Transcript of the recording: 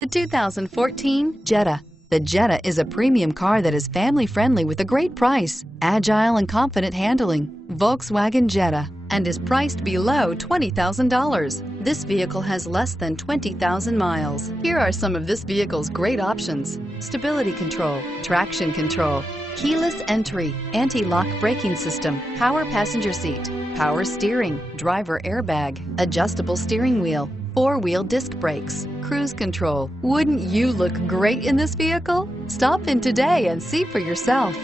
The 2014 Jetta. The Jetta is a premium car that is family-friendly with a great price, agile and confident handling. Volkswagen Jetta, and is priced below $20,000. This vehicle has less than 20,000 miles. Here are some of this vehicle's great options: stability control, traction control, keyless entry, anti-lock braking system, power passenger seat, power steering, driver airbag, adjustable steering wheel, four-wheel disc brakes, cruise control. Wouldn't you look great in this vehicle? Stop in today and see for yourself.